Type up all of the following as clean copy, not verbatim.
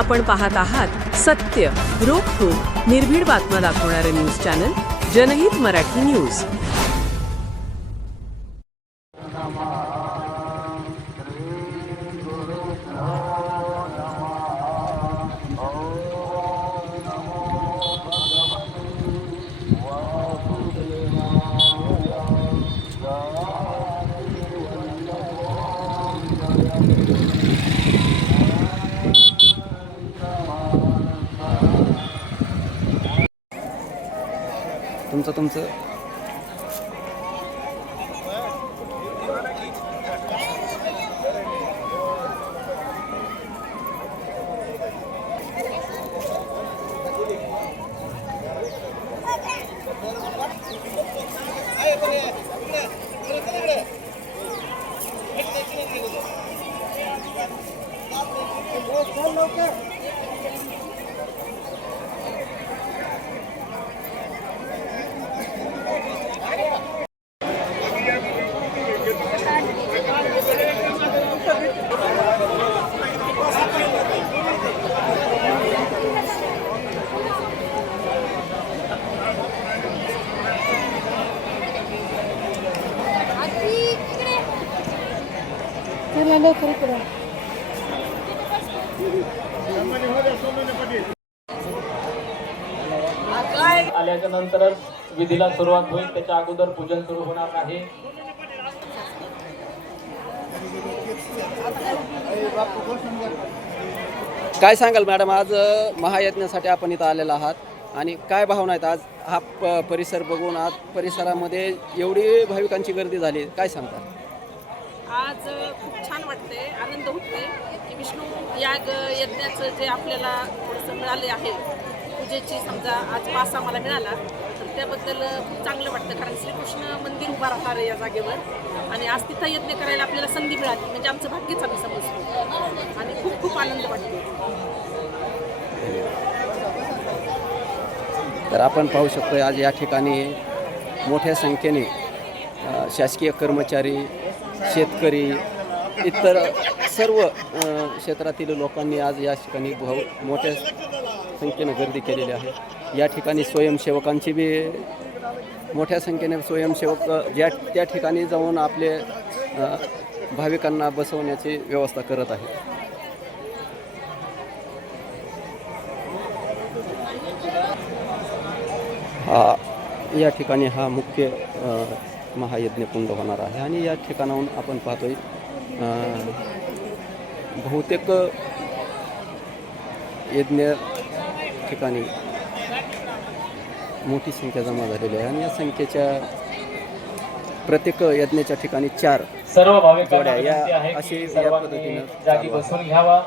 आपण पाहत आहात सत्य, रोखठोक, निर्भीड बातम्या दाखवणारे न्यूज चॅनल जनहित मराठी न्यूज। तुमचं आल्याच्या नंतरच विधीला सुरुवात होईल, त्याच्या अगोदर पूजन सुरू होणार आहे। काय सांगाल मॅडम, आज महायज्ञासाठी आपण इथं आलेला आहात आणि काय भावना आहेत? आज हा परिसर बघून आज परिसरामध्ये एवढी भाविकांची गर्दी झाली, काय सांगता? आज खूप छान वाटते, आनंद होतोय की विष्णू याग यज्ञाचं जे आपल्याला थोडंसं मिळाले आहे, पूजेची समजा आज पास आम्हाला मिळाला, तर त्याबद्दल खूप चांगलं वाटतं। कारण श्रीकृष्ण मंदिर उभा राहणार आहे या जागेवर आणि आज तिथं यज्ञ करायला आपल्याला संधी मिळाली, म्हणजे आमचं भाग्यच आम्ही समजतो आणि खूप खूप आनंद वाटतो। तर आपण पाहू शकतो आज या ठिकाणी मोठ्या संख्येने शासकीय कर्मचारी, शेतकरी, इतर सर्व क्षेत्रातील लोकांनी आज या ठिकाणी मोठ्या संख्येने गर्दी केलेली आहे। या ठिकाणी स्वयंसेवकांची बी मोठ्या संख्येने स्वयंसेवक त्या ठिकाणी जाऊन आपले भाविकांना बसवण्याची व्यवस्था करत आहेत। या ठिकाणी हा मुख्य महायज्ञ कुंड होणार आहे आणि या ठिकाणाहून आपण पाहतोय बहुतेक यज्ञ ठिकाणी मोठी संख्या जमा झालेली आहे आणि या संख्येच्या प्रत्येक यज्ञाच्या ठिकाणी 4 सर्व भाविकांना या विनंती आहे अशी की या सर्वांनी पद्धतीने जागी बसून घ्यावा।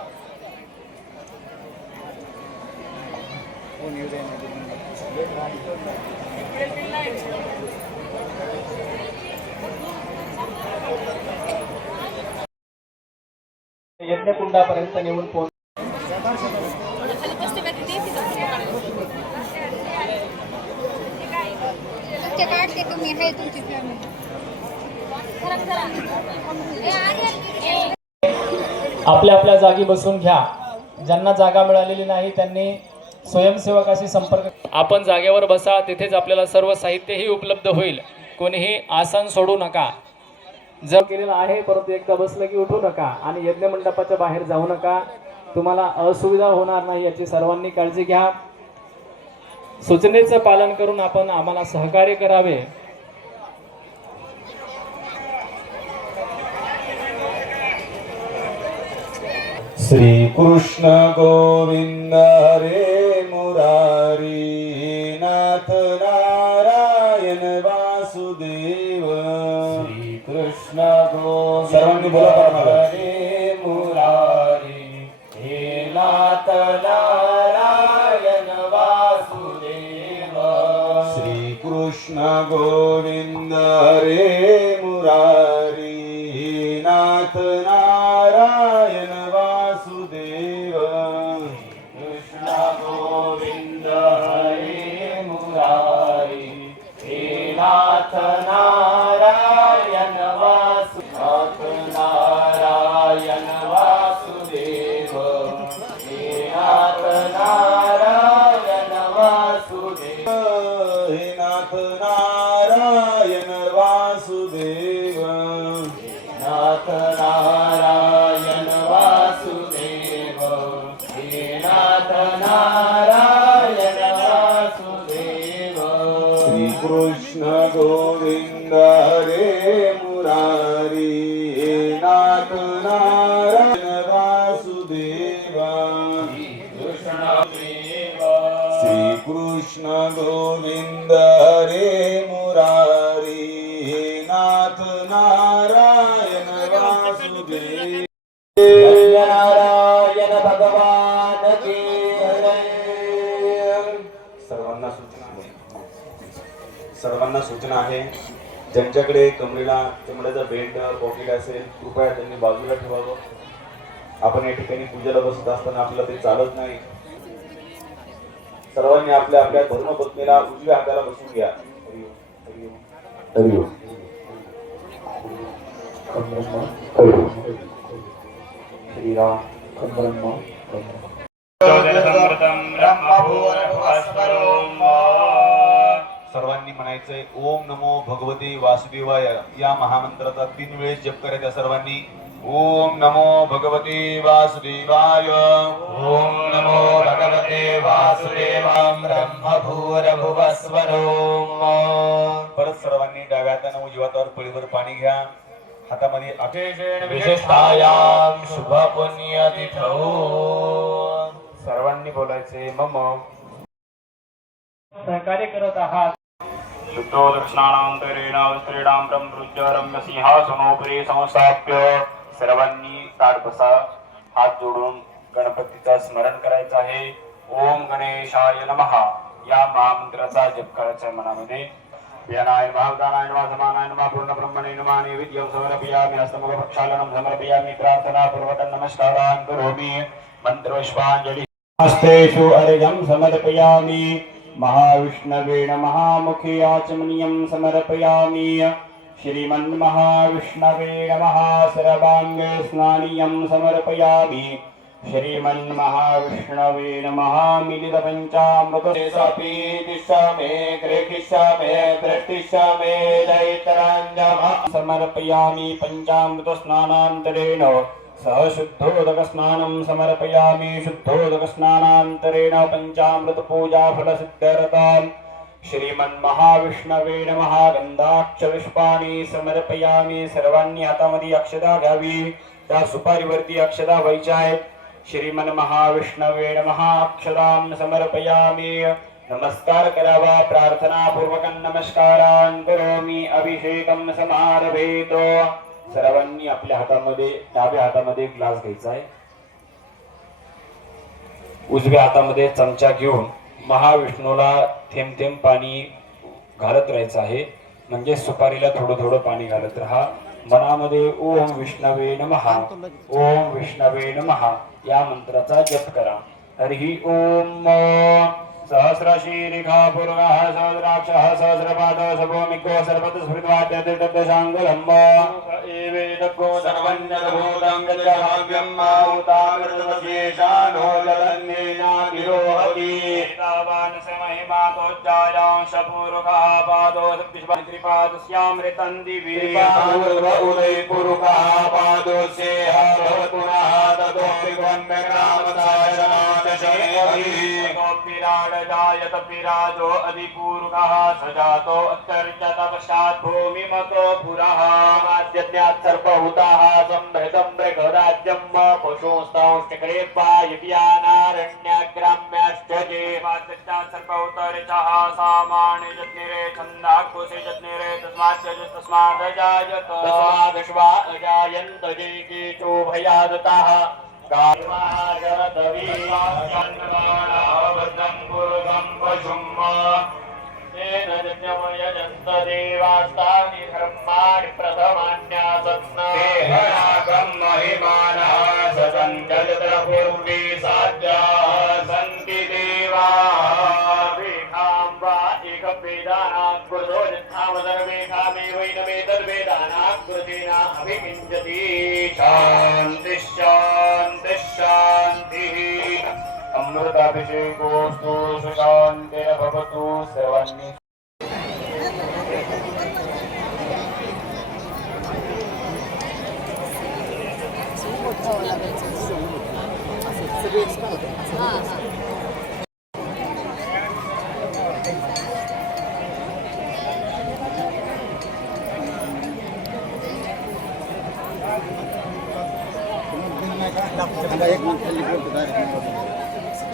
यज्ञकुंडापर्यंत नेऊन पोहोच आपल्या आपल्या जागी बसून घ्या। ज्यांना जागा मिळालेली नाही त्यांनी स्वयंसेवकाशी संपर्क। आपण जागेवर बसा, तिथेच आपल्याला सर्व साहित्यही उपलब्ध होईल। कोणीही आसन सोडू नका। जर केलेलं आहे परंतु एकदा बसलं की उठू नका आणि यज्ञ मंडपाच्या बाहेर जाऊ नका, तुम्हाला असुविधा होणार नाही याची सर्वांनी काळजी घ्या। सूचनेचं पालन करून आपण आम्हाला सहकार्य करावे। श्री कृष्ण गोविंद हरे मुरारी नाथ नारायण वासुदेव। श्री कृष्ण गोविंद हरे मुरारी हे नाथ नारायण वासुदेव। श्री कृष्ण गोविंद हरे मुरारी नाथ नारायण वासुदेव। कृष्ण गोविंद हरे मुरारी हे नाथ नारायण वासुदेव। नारायण वासुदेव हे हे नाथ नारायण वासुदेव नाथ नारायण वासुदेव हे नाथ नारायण वासुदेव श्री कृष्ण गोविंद हरे मुरारी हे नाथ नारायण वासुदेव श्री कृष्ण गोविंद हरे मुरारी हे नाथ नारायण वासुदेव नारायण भगवान की सर्वांना सूचना आहे ज्यांच्याकडे कमरेला चमड्याचा बेल्ट पॉकेट असेल कृपया त्यांनी बाजूला ठेवावं. आपण या ठिकाणी पूजेला बसत असताना आपल्याला ते चालत नाही. सर्वांनी आपल्या आपल्या धर्मपत्नीला उजव्या हाताला बसून घ्या. हरिओम. श्रीराम सर्वांनी म्हणायचंय ओम नमो भगवते वासुदेवाय. या महामंत्राचा 3 वेळेस जप करायचा सर्वांनी. ओम नमो भगवते वासुदेवाय. ओम नमो भगवते वासुदेवाय. ब्रह्मभूरभुवस्वरोम. परत सर्वांनी डाव्या हाताने उजव्या हातावर पळीवर पाणी घ्या. हातामध्ये अशेषेण विशेषतायाम शुभ पुण्य तिथौ. सर्वांनी बोलायचे मम सहकार्य करत आहात. शुद्धो दक्षिणानंतरेण स्त्रीणां प्रमृज्य रम्य सिंहासनोपरी संस्थाप्य. सर्वांनी ताट बसा. हात जोडून गणपतीचं स्मरण करायचं आहे. ओम गणेशाय नमः या महामंत्राचा जप करायचा आहे मनामध्ये. व्यानाय नमः उदानाय नमः समानाय नमः पूर्णब्रह्मणे नमः नैवेद्यं समर्पयामि. हस्तमुख प्रक्षालनं समर्पयामि. प्रार्थना पूर्वकं नमस्कारान् करोमि. मंत्रपुष्पांजलि. हस्तेषु अर्घ्यं समर्पयामि. महाविष्णवे नमः. मुखे आचमनीयं समर्पयामि. श्रीमन्महाविष्णवे नमः. सर्वाङ्गे स्नानीयं समर्पयामि. श्रीमन्महाविष्णवे नमः. मिलितपञ्चामृतपि दिशामे ग्रहिष्यामे दृष्टिष्यामे दैतराञ्जमः समर्पयामि. पञ्चामृतस्नानान्तरेण सह शुद्धोदकस्नानं समर्पयामि. शुद्धोदकस्नानान्तरेण पञ्चामृतपूजा फलसिद्ध्यर्थम् श्रीमन्महाविष्णवे नमः. गंधाक्षपुष्पाणि समर्पयामि. सर्वांनी हातामध्ये अक्षता घ्यावी. त्या सुपारीवरती अक्षता व्हायच्या आहेत. श्रीमन्महाविष्णवे नमः. अक्षतां समर्पयामि. नमस्कार करावा. प्रार्थना पूर्वकं नमस्कारान् करोमि. अभिषेकं समारभेत. सर्वांनी आपल्या हातामध्ये डाव्या हातामध्ये ग्लास घ्यायचा आहे. उजव्या हातामध्ये चमचा घेऊन महाविष्णूला थेंब थेंब पाणी घालत राहायचं आहे. म्हणजे सुपारीला थोडं थोडं पाणी घालत राहा. मनामध्ये ओम विष्णवे नमः ओम विष्णवे नमः या मंत्राचा जप करा. हरि ओम. सहस्रशीरिखा पुरुषः सहस्राक्षः सहस्रपादः सभौमिको सर्वतस्मृत्वाद्यतिर्दशाङ्गलम्ब एवेदग्गो सर्वन्यभूतं गजभाव्यं माहुतामृतशेषानो जलन्येनाभिरोहति. तावान् स महिमातोज्जायांश पूरुषः पादो त्रिपादस्यामृतं दिवि उदय पुरुषः पादोस्येह भवतु नः ततोऽपि जायत पिराजो अधिपूरुषः सजातो अत्यर्चत पश्चात् भूमिमतो पुरः. आद्यज्ञात् सर्वभूताः संभृतं मृगराज्यं पशुंस्तौष्टिकरेत्वा यज्ञानारण्याग्राम्याश्च जे. आद्यज्ञात् सर्वभूतरिचः सामान्य जज्ञिरे छन्दाकुशे जज्ञिरे तस्मात् जायत. तस्मादश्वा अजायन्त जे केचो भयादताः. भद्रं पुरुषं पशुम् तेन यजन्त देवास्तानि धर्माणि प्रथमान्यासन् महिमानः सदन्तपूर्वी साध्याः सन्ति देवाः. वेखां वा एकवेदानां कृतो यथावदर्वेखामेवैनमेतद्वेदानां कृतेना अभिकिञ्चति. शान्तिः शान्तिः शान्तिः. अमृताभिषेकोऽस्तु सुशान्तेन भवतु सर्वांनी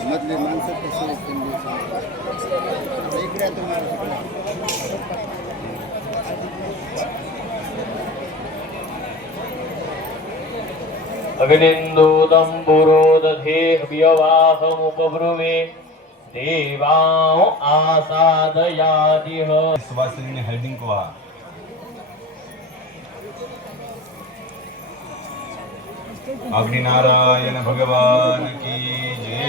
मधले माणसं कशी इकडे अग्निन्दूतं पुरोदधे व्यवाहमुपब्रुवे देवां आसादयादिह सुवासिनी हळदीन कुवा अग्निनारायण भगवान की जय।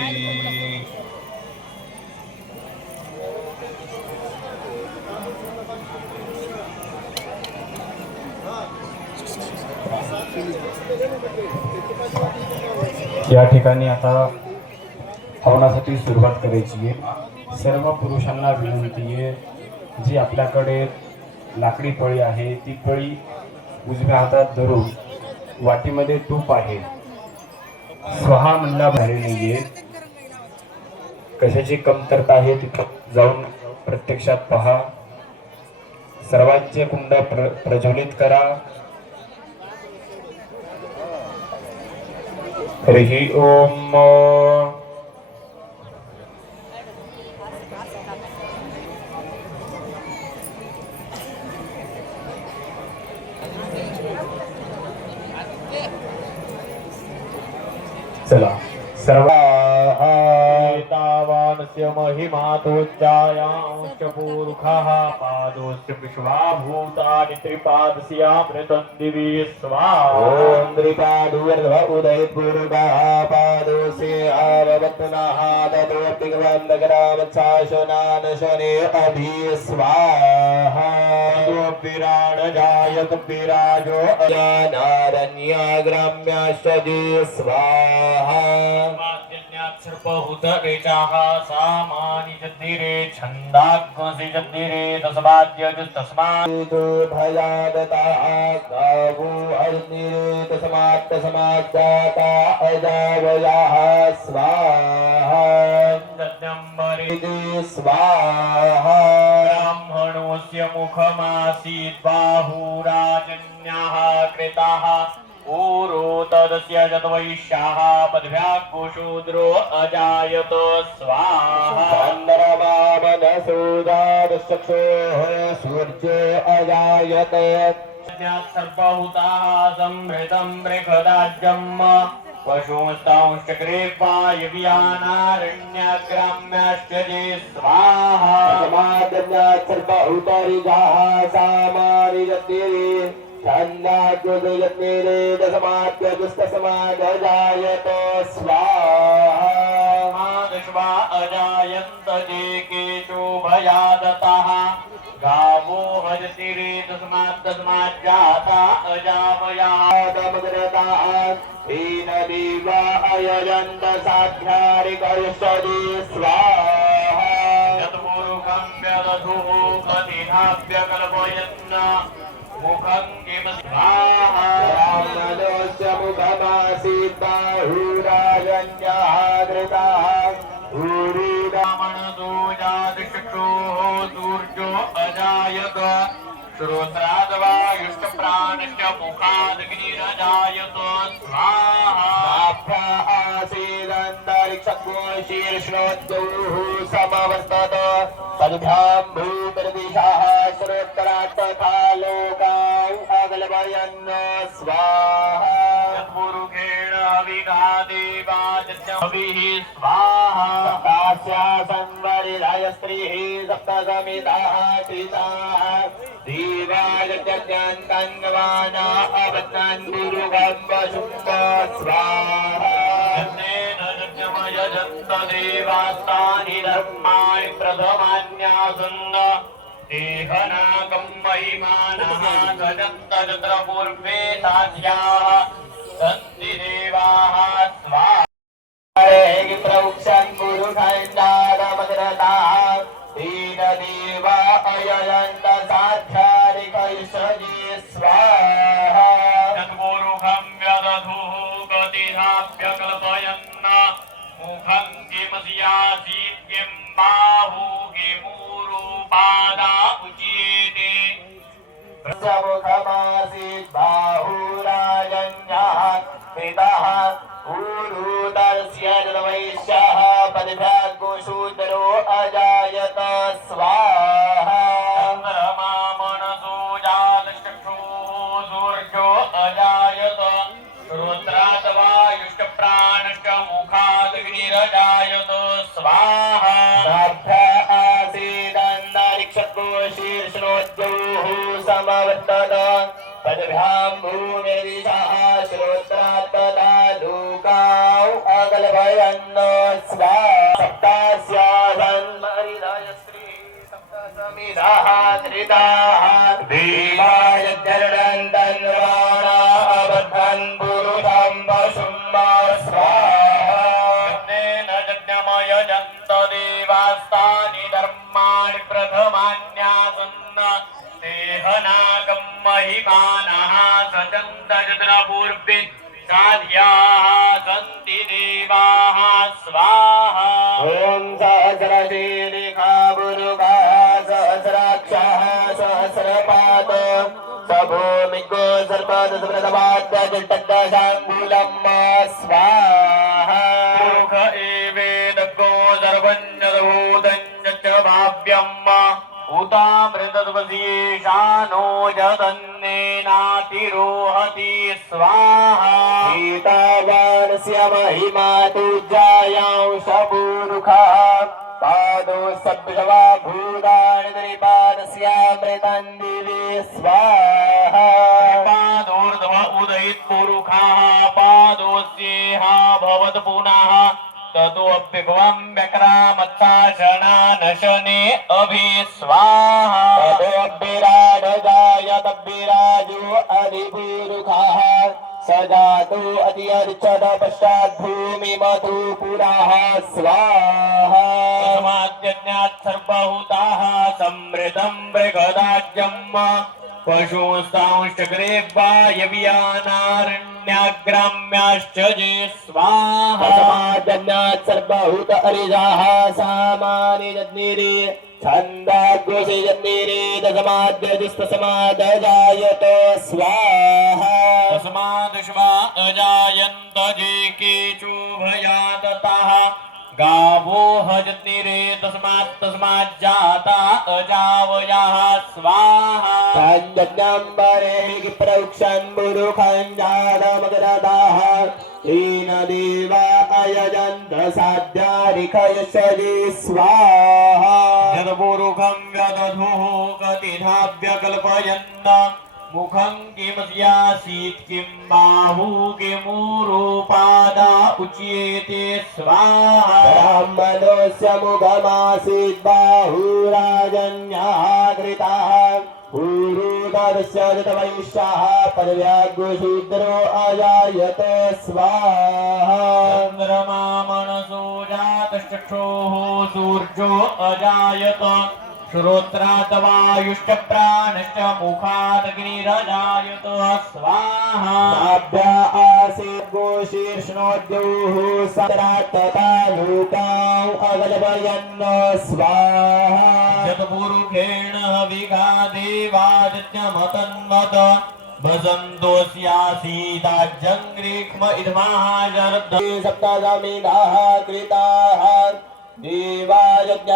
या ठिकाणी आता हवनासाठी सुरुवात करायची आहे। सर्व पुरुषांना विनंती आहे, जी आपल्याकडे लाकडी पळी आहे ती पळी उजव्या हातात धरून वाटीमध्ये तूप आहे, स्वहा म्हणला बाहेर नाहीये, कशाची कमतरता आहे तिथं जाऊन प्रत्यक्षात पहा। सर्वांचे कुंड प्रज्वलित करा। हरिः ओम। चला सर्वाहावानस्य महिमातोच्चायांश्च पूरुखः पादोश्च विश्वाभूतानि त्रिपादस्यामृतं दिवि स्वाहा। ॐ त्रिपादुर्ध्व उदयपूर्वः पादोस्य आरवत्नः ततोऽपिग्वन्दग्रामच्छाशनानशने अभि स्वाहा। विराड जायत विराजो अजानारण्याग्राम्याश्च स्वाहा। सर्पहुत रेचाः सामानि जद्धिरे छन्दाग्मसि जद्धिरे तस्माद्य तस्मात् भयादताः गावो अग्निरे तस्मात् तस्माज्जाता अजावयाः स्वाहा। दद्यम्बरे स्वाहा। ब्राह्मणोऽस्य मुखमासीत् बाहुराजन्याः कृताः ऊरो तदस्य जतवैश्याः पद्भ्याग्गो शूद्रो अजायत स्वाहा। चन्द्रमामनसूदादश्चक्षोः सूर्ये अजायत। सर्पहुताः संहृतं बृहदाज्यम् पशुंस्तांश्चक्रे वायव्यानारण्याग्राम्याश्च ये स्वाहा। सर्पहुतरिजाः सामानि जतिरे छन्दाग्निरे दशमाद्यजुस्तसमादजायत स्वाहा। मादश्वा अजायन्त ते केशो भयादताः गावो हजतिरे तस्माज्जाता अजावयादमग्रताः दीनदेवा अयजन्त साध्यारिकर्षदे स्वाहा। यत्पूरुखं व्यदधुः कथिनाभ्यकल्पयन् मुखं किम स्वाहा। ब्राह्मणस्य मुखमासीत् बाहुराजन्याः कृताः ऊरीरामणदोजादिचक्षुः सूर्यो अजायत। श्रोत्राद्वायुष्टप्राणश्च मुखादग्निरजायत स्वाहा। आसीदन्तरिक्षगो शीर्ष्णोद्यौः समवर्तत तद्भ्यां भूप्रदेशाः सर्वोत्तरात् तथा लोकान् अगलवयन् स्वाहा। पुरुषेण विगादेवाजन्यभिः स्वाहा। सप्तास्या संवरिदाय स्त्रीः सप्तगमिताः कृताः देवाजन्यन्तन्वाना अवत्नन् गुरुगं वशुम्ब स्वाहा। यजन्त देवास्तानि धर्माणि प्रथमान्यासन् देहनाकं महिमानः गजन्त तत्र पूर्वे साध्याः सन्ति देवाः स्वाहा। प्रवृक्षन् पुरुषाञ्जातमग्रताः दीन देवा अययन्त साध्यारिकैषजी स्वाहा तद्गुरुखं व्यदधुः गतिधाप्यकल्पयन् मुखं किमस्यासीत् किं बाहु किमुरुपादा उच्येते प्रमुखमासीत् बाहुराजन्यः पितः ऊरुदस्य वैश्यः पदभ्यागोशूदरो अजायत स्वाहा चन्द्रमा मनसो जातचक्षुः सूर्यो अजायत रुद्रात् वायुश्च मुखादग्निरजायत स्वाहा शीर्षणोद्योः समवर्तत पदभ्यां भूमिर्दिशः श्रोत्रात् तथा लोकाौ अकल्पयन् स्वाहा सप्तास्यासन्मरिदाय श्री सप्तसमिधाः त्रिताः देवाय जरणन्तन् राणा अबद्धन् पुरुषं पशुं स्वाहा तेन यज्ञमयजन्त देवास्तानि धर्माणि प्रथमान्यासन् देहनागं महिमानः सचन्दजद्रपूर्वे साध्याः सन्ति देवाः स्वाहा ॐ सहस्रशीलिका बुरुगः सहस्राक्षः सहस्रपाद सभूमिको सर्पदशप्रथमाद्यजटदशाङ्गुलं स्वाहा मुख एवेदग्गो सर्वञ्जभूतं च भाव्यम् उतामृतद्वसीशानो जतन्नेनातिरोहति स्वाहा सीतावानस्य महिमा तुज्जायां शपूरुखः पादो सभ्यवा भूतानि त्रिपादस्यामृतं दिवे स्वाहा पादोर्ध्व उदयित्पुरुखः पादोस्येह भवत् पुनः ततोऽप्यग्वं व्यक्रामत्साशनानशने अभि स्वाहा ततोऽभिराजजायत विराजो अधिपुरुखः स जातो अतियर्चत पश्चात् भूमिमधु पुरः स्वाहा तस्माद्यज्ञात् सर्वभूताः समृतं मृगदाज्यम् पशुस्तांश्चक्रे वायव्यानारण्याग्राम्याश्च जे स्वाहा तस्माद्यज्ञात् सर्वभूत अरिजाः सामानि जज्ञिरे छन्दाग्रसे जज्ञिरे तस्माद्यजुस्तस्मादजायत स्वाहा तस्मादश्वा अजायन्त जे केचुभयाततः गावो हजन्निरे तस्माज्जाता अजावयाः स्वाहा तज्जज्ञाम्बरे प्रक्षन् बुरुखं जातमग्रताः तेन देवा अयजन्त साध्यारिकयशजे स्वाहा यद्बुरुखं व्यदधुः गतिधाव्यकल्पयन् मुखं किमस्यासीत् किं बाहु किमुरुपादा उच्येते स्वाहा ब्राह्मणस्य मुखमासीत् बाहुराजन्यः कृतः ऊरुदस्य वैश्यः पदव्यागोशूद्रो अजायत स्वाहा चन्द्रमा मनसो जातश्चक्षुः सूर्यो अजायत श्रोत्रात् वायुश्च प्राणश्च मुखादग्निरजायत स्वाहा नाभ्या आसीत् गोशीर्ष्णोद्योः सत्रात् तथा लोकाौ अकल्पयन् स्वाहा यत्पुरुषेण हविगा देवादित्यमतन्वत भजन्तोऽस्यासीदाज्यङ्ग्रीक्ष्म इदमाहाजर्द सप्तसमिधाः कृताः देवायज्ञन्वाना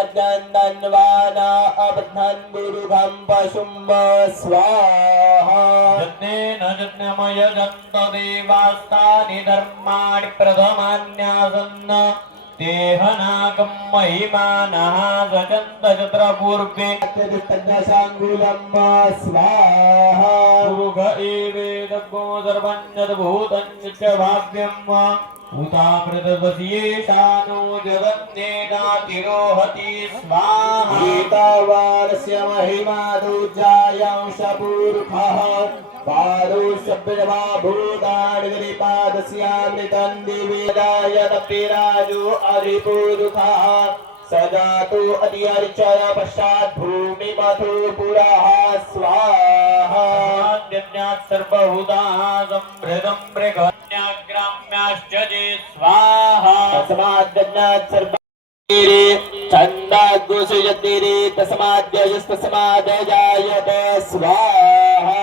अबध्नन् बुरुखं पशुं स्वाहा यज्ञेन यज्ञमयजन्त देवास्तानि धर्माणि प्रथमान्यासन् देहनागं महिमानः सचन्दशत्रपूर्वे दशाङ्गुलं स्वाहा पुरुष एवेदग्गो सर्वं यद्भूतं च भाव्यम् उतामृतवसीयेषानो जगन्नेनातिरोहति स्वाहा गीतावानस्य महिमा दूजायांशपूर्वः पादोशब्दवा भूतानिपादस्यामृतं दिवेदाय तप्तिराजो अधिपूरुखः सजातो अतिर्चय पश्चात् भूमिमथो पुरः स्वाहा यज्ञात् सर्वभूताः सम्भृतं मृगन्याग्राम्याश्च जे स्वाहा तस्मात् यज्ञात् सर्व छन्दागुसुयतिरे तस्माद्यजस्तस्मादजायते स्वाहा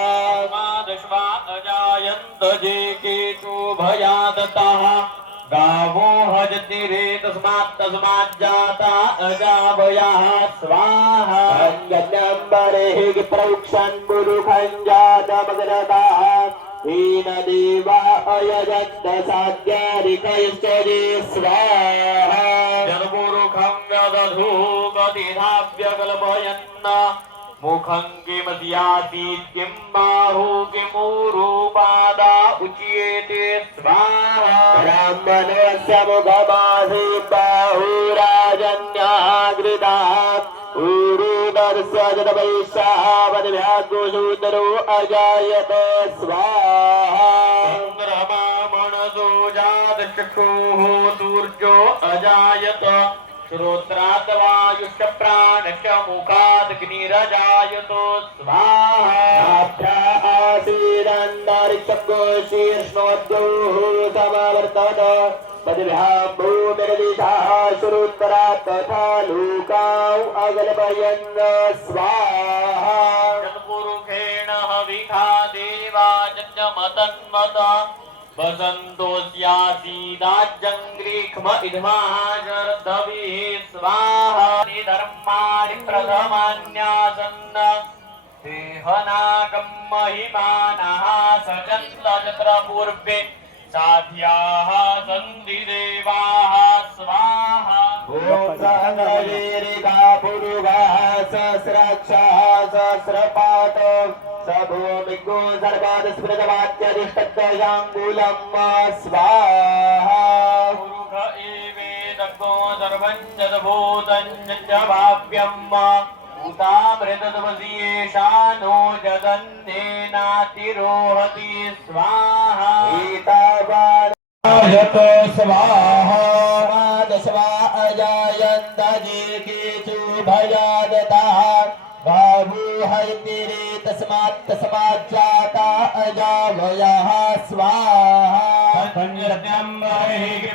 मादश्वा अजायन्त जे केतु भयादतः गावो हजतिरे तस्मात् जाता अजावयः स्वाहा यज्ञाम्बरेः प्रोक्षन् पुरुखं जातमग्नतः हीन देवा अयजन्त साध्यारिकैश्च जे स्वाहा जनपुरुखं व्यदधू गतिधाव्यकल्पयन् मुखं किमस्यासीत् किं बाहु किमूरुपादा उच्येते स्वाहा ब्राह्मणस्य मुखमासीत् बाहुराजन्याग्रिदात् ऊरुदर्स्य जतवैश्यावद्भ्यागुशूदरो अजायते स्वाहा चन्द्रमामणसो जातचक्षुः सूर्यो अजायत श्रोत्रात् वायुश्च प्राणश्च मुखादग्निरजायतो स्वाहा आसीदन्तरिक्षकोशीर्ष्णोद्योः समवर्तत पदभ्यां भूमिर्दिशाः श्रोत्रात् तथा लोकाौ अगलपयन् स्वाहा जन्पुरुषेण हविखा देवा जन्मतन्मत वसन्तोऽस्यासीदाज्जङ्ग्रीक्ष्म इद्माजर्धविः स्वाहा धर्माणि प्रथमान्यासन्न देहनागं महिमानः सचन्द्र पूर्वे साध्याः सन्ति देवाः स्वाहा वीरिका पुरुषः सहस्राक्षः सहस्रपात भूमिको सर्वादस्मृतवाद्यधिष्ठद्वयाङ्गुलं स्वाहा पुरुष एवेदग्नो सर्वं जदभूतं च भाव्यम् उतामृतवसीयेषानो जगन्नेनातिरोहति स्वाहा गीतावायत स्वाहा मादस्वा अजायन्त जे केचु भयादतः बाहु हरितिरे तस्मात् जाता अजावयः स्वाहा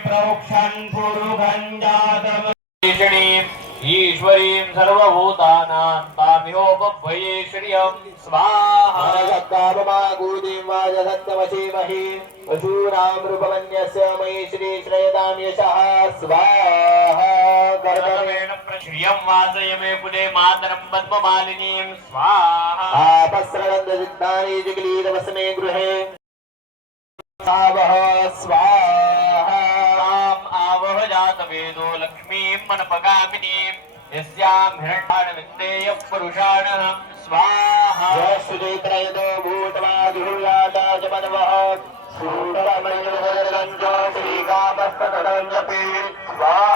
प्रोक्षन् पुरुषं जातम् ईश्वरीं सर्वभूतानां तामिहोपभये श्रियं स्वाहा जगद्दावमागूदिं वाजसत्यमसीमहि वशूनां रूपमन्यस्य मयि श्रीश्रयदां यशः स्वाहा कर्तव्येन श्रियं वासय मे पुने मातरं पद्ममालिनीं स्वाहा आपस्रवन्दसिद्धानि जिगलीतवस्मे गृहे आवह स्वाहा आवह जातवेदो लक्ष्मीं मनपगामिनीं यस्यां हिरण्यविन्देय पुरुषाणः स्वाहा सुदेत्रयदो भूतवादिहुयाता च मनवः सूरमयगञ्ज श्रीकामस्ततञ्जपि स्वाहा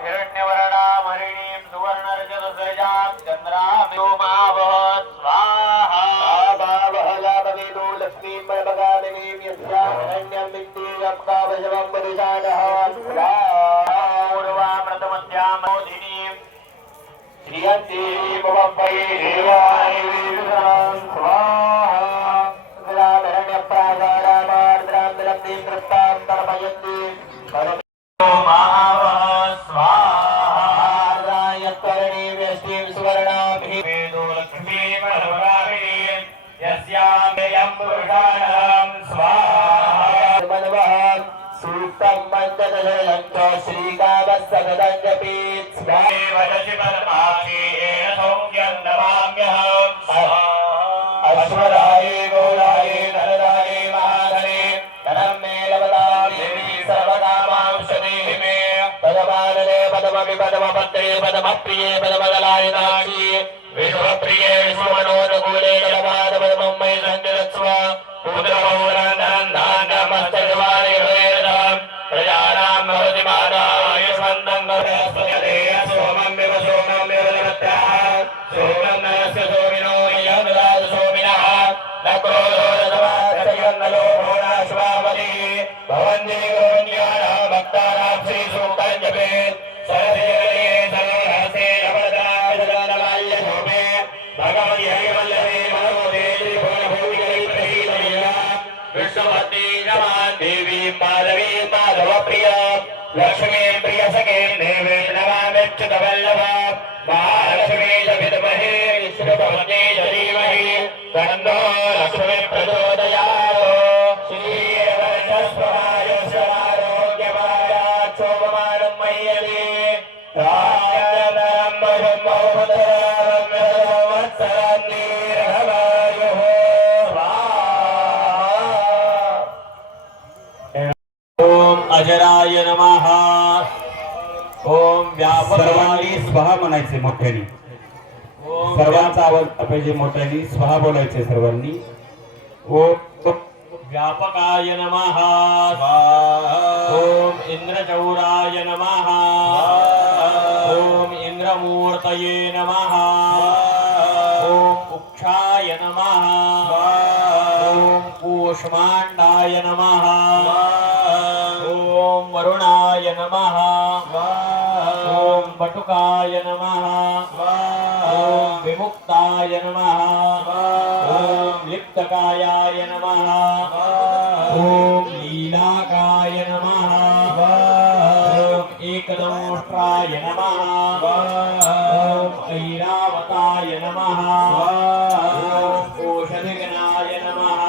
हिरण्यवर्णां हरिणीं सुवर्णरजतसजां चन्द्रां व्योमावह स्वाहा आवावह जातवेदो लक्ष्मीं मनपगामिनीं यस्यां हिरण्यं विन्देयं कामशवं पुरुषाणः स्वाहा पूर्वामृतमध्यामोधिनीं श्रियन्ती भवपये देवाय वीरं स्वाहा हिरण्यप्रागारामार्द्रां कृत्तां तर्पयन्ति महावः स्वाहा यत्कर्णी व्यष्टिं सुवर्णाभिः वेदो लक्ष्मीं मनोरामिनीं यस्यां पुरुषाणां स्वाहा मनवः सूक्तं मन्ददशलं च श्रीकामस्तदञ्जपीत् स्वाहेवदशि परमाक्षेण सौख्यं नमाम्यहं अश्वराये गौराये धनदाये महाधने धनं मे लभतां देवी सर्वकामांशदेहि मे पदमानने पदमपि पदमपत्रे पदमप्रिये पदमदलायताक्षी विश्वप्रिये विश्वमनोनुकूले जलपादपदमं मयि सञ्जरत्स्व पुत्रपौरान् धान्यमस्तजवानि हृदये भगवती हरिवल्लभे मनोदे त्रिभुवनभूमिकरे प्रहीतया विष्णुपत्नी रमा देवी माधवी माधव प्रिया लक्ष्मी प्रिय सखे देवी नमाम्यच्युतवल्लभ महालक्ष्मी च विद्महे विष्णुपत्नी च धीमहि तन्नो लक्ष्मी प्रचोदयात् श्रीवर्चस्वराय सर्वारोग्यमाय शोभमानं मह्यते राजनरं ब्रह्मोपतरं संवत्सरं दीर्घमायुः ओम अजराय नमः ओम व्यापकवाणी स्वहा म्हणायचे मोठ्याने. सर्वांचा आवाज पाहिजे मोठ्याने. स्वहा बोलायचे सर्वांनी. ओम व्यापकाय नमः ओम इंद्रचौराय नमः ओम इंद्रमूर्तये नमः ओम कुक्षाय नमः ओम कूष्मांडाय नमः ओम वरुणाय नमः ओम बटुकाय नमः ओम विमुक्ताय नमः ओम लिप्तकायाय नमः ओम लीलाकाय नमः ओम एकदंष्ट्राय नमः ओम ऐरावताय नमः ओम ओषधिगणाय नमः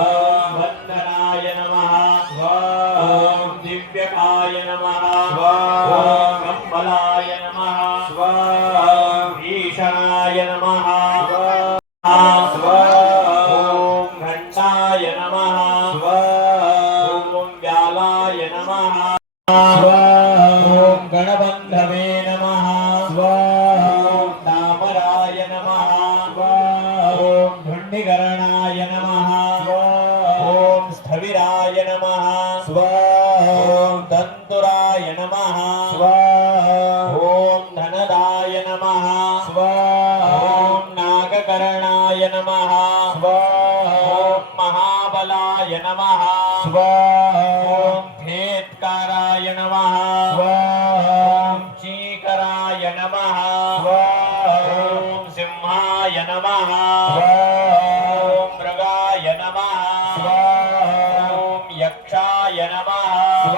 ओम वन्दनाय नमः ओम दिव्यकाय नमः ओम कम्बलाय नमः ओम भीषणाय नमः ओम घंटाय नमः ओम व्यालाय नमः ओम गणबंधवे नमः ओम दामराय नमः ओम धुण्डिकरणाय नमः ओम स्थविराय नमः ओम दंतुराय नमः ओम धनदाय नमः ओम नागकरणाय नमः ओम महाबलाय नमः ओम भेदकाराय नमः ओम चीकराय नमः ओम सिंहाय नमः ओम मृगाय नमः ओम यक्षाय नमः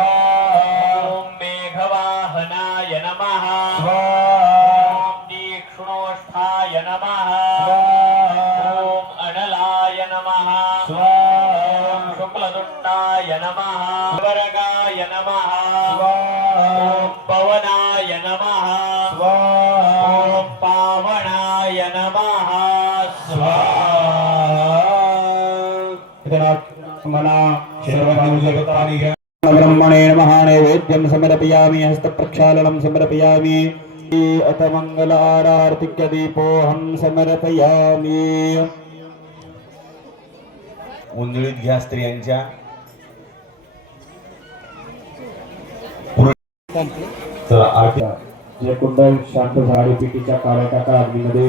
ओम मेघवाहनाय नमः ओम तीक्ष्णोष्ठाय नमः ओम अनलाय नमः ओम शुक्लदुण्डाय नमः वर्गाय नमः ओम पवनाय नमः ओम पावनाय नमः मना शर्वकामजगतानि ब्रह्मणे नमः. नैवेद्यं समर्पयामि. हस्तप्रक्षालनं समर्पयामि. अथ मंगलारार्तिक्यदीपोऽहं समर्पयामि. उंजळीत घ्या स्त्रियांच्या. तर आरती जे कुंडल शांत झाडी पिटीच्या काळ्या टाका. अग्नीमध्ये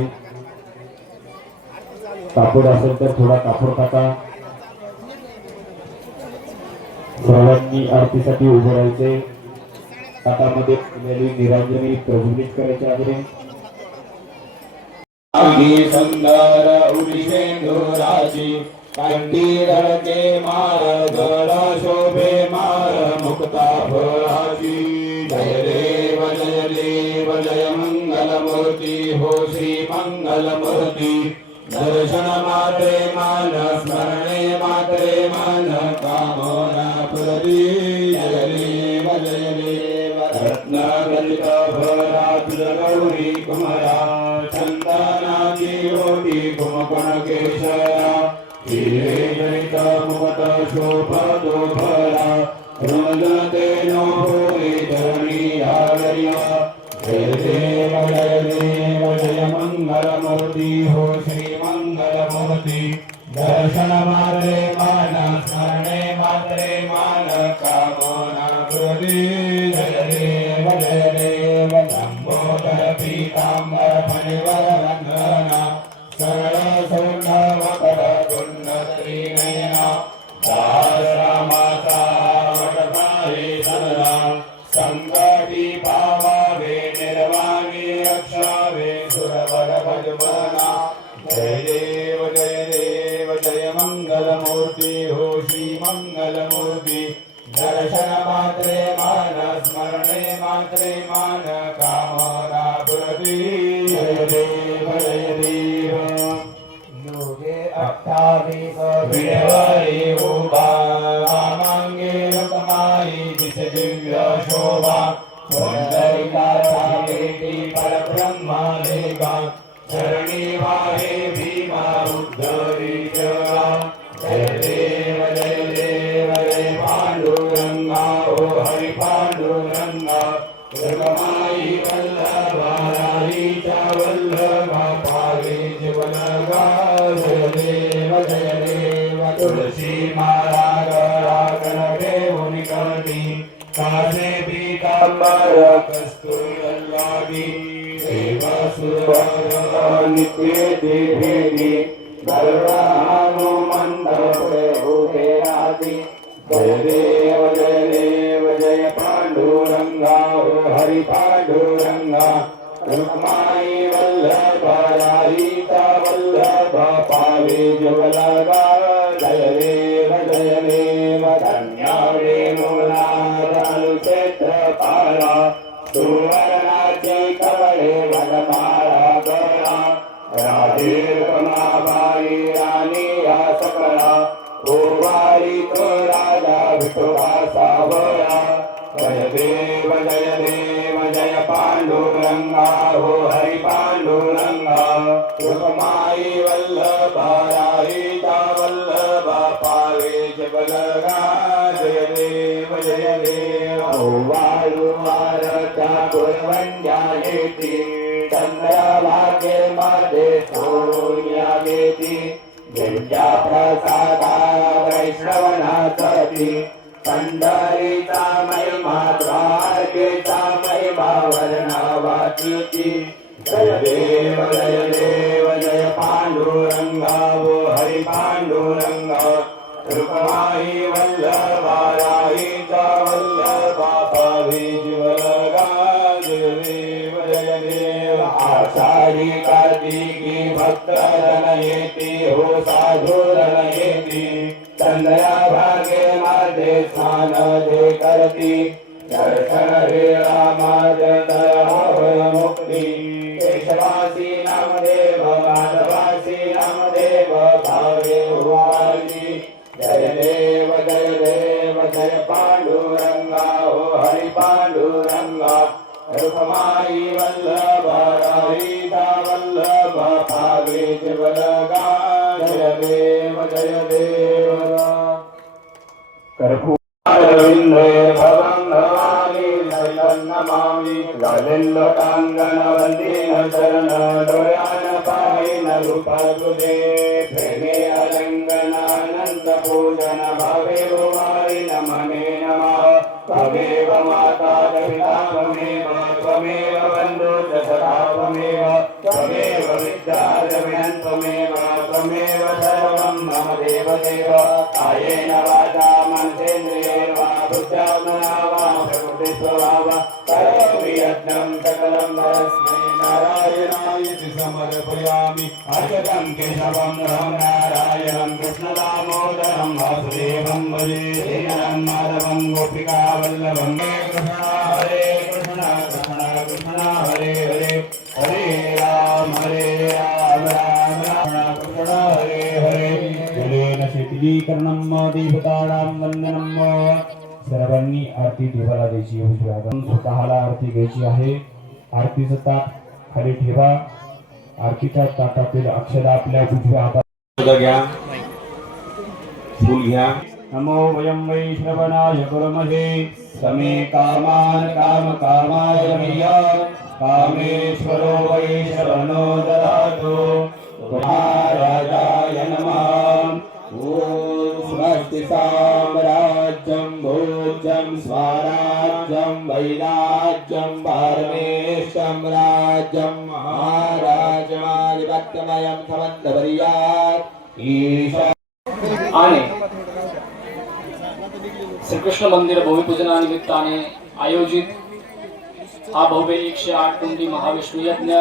कापूर असेल तर थोडा कापूर टाका. सर्वांनी आरतीसाठी उभे राहायचे. हातामध्ये फुलेली निरांजनी प्रज्वलित करायची आहे. सुंदर उडिशेंदुराची कंठी धडके मार गळ शोभे मार मुक्ता फळाची. जय देव जय मंगलमूर्ती हो श्री मंगलमूर्ती. दर्शन मात्रे मान स्मरणे मात्रे मान कामना प्रदी. जय देव रत्नगलित भरा तुझ गौरी कुमरा. चंदनाची होती कुमकुण केशरा. हिरे जनित मुमत शोभतो भरा. रुंदते नो भूरी धरणी आगरिया. जय देव जय मंगलमूर्ती हो श्री मंगलमूर्ती. दर्शन मात्रे मान स्मरणे मात्रे मान कामना प्रदी. जय देव लंबोदर पीतांबर फणिवर वंदना. सरळ सौंदव कर गुण त्रिनयना. दास रामाचा वटपाहे सदरा. संकटी पावावे निर्वाणी रक्षावे सुरवर भजमना. जय देव जय मंगलमूर्ती हो श्री मंगलमूर्ती दर्शन मात्रे मान स्मरणे मात्रे मान कामना पुरती जय देव योगे 28 विडवरी उभा मांगे रकमाई दिस दिव्य शोभा सुंदरिकाचा बेटी परब्रह्मा लेखा चरणी वाहे भीमा उद्धरी जगा जय देव जय पांडुरंगा ओ हरि पांडुरंगा रकमाई वल्लभा राईचा वल्लभा पावे जीवनगा जय देव तुळशी माला गळा गणदेवनी करणी कासे पीतांबर कस्तुरी देवसुर नित्य देवी गरुडा हनुमंत उभे राधी जय देव जय पांडुरंगा ओ हरि पांडुरंगा रुक्माई वल्लभा राईचा वल्लभा पावे जगलगा जय देव धन्य वेणुला क्षेत्रपाला सुवर्णाची कवळे वनमाळा गळा राधेरमाबाई राणी या सकळा ओवाळी तो राजा विठोबा सावळा जय देव जय पांडुरंगा हो हरि पांडुरंगा रुक्माई वल्लभा राईचा वल्लभा पावे जगलगा जय देव वाळू वारच्या कुरवंड्या येती चंद्रभागे मध्ये सोन्या घेती ज्यांच्या प्रसादा वैष्णवनाची पंढरीचा महिमा द्वारकेचा महिमा वर्णावाची जय देव जय पांडुरंगा वो हरि पांडुरंगा रुक्माई वल्लभा राईचा वल्लभा पावे जीवलगा जय देव आषाढी कार्तिकी भक्त जन येती हो साधू जन येती चंद्रा भागे मध्ये स्नान जे करती दर्शन हे रामाजय मुक्ती केशवासी नामदेव माधवासी नामदेव भावे वाली जय देव जय पांडुरंगा हो हरि पांडुरंगा रुक्माई वल्लभा राईचा वल्लभा पावे जीवलगा जय देव कर्पूरविंदे भवंगवाणी नमामि लालिल्लोटांगण वंदीन चरण डोळ्यान पाहिन रूपा तुझे प्रेमे अलंकन अनंत पूजन भावे वारी नमने नमः त्वमेव माता पिता त्वमेव बन्धु सदा त्वमेव विद्या त्वमेव सर्वं मम देव कायेन वाचा मनसेन्द्रियेण वा बुद्ध्यात्मना वा प्रकृति स्वभावा करोमि यज्ञं सकलं परस्मै नारायणाय समर्पयामि अर्घ्यं केशवं नारायणं कृष्णदामोदरं वासुदेवं भजे श्रीधरं माधवं गोपिका वल्लभं हरे कृष्ण कृष्ण हरे हरे हरे राम राम राम कृष्ण हरे हरे जलेन शीतलीकरणं दीपताडां वंदनं सर्वांनी आरती देवाला द्यायची आपण स्वतःला आरती घ्यायची आहे आरतीचं ताट खाली ठेवा आरतीच्या ताटातील अक्षरा आपल्या उजव्या हातात घ्या फूल घ्या नमो वयं वै श्रवणाय कुर्महे समे कामान काम कामाय मह्यं कामेश्वरो वै श्रवणो ददातु महाराजाय नमः ओम स्वस्ति साम्राज्यं भोज्यं स्वराज्यं वैराज्यं पारमेशं राज्यं महाराजमाधिपत्यमयं समन्तवर्यात् ईशा आणि श्रीकृष्ण मंदिर भूमिपूजनानिमित्ताने आयोजित हा भव्य 108 कुंडी महाविष्णू यज्ञ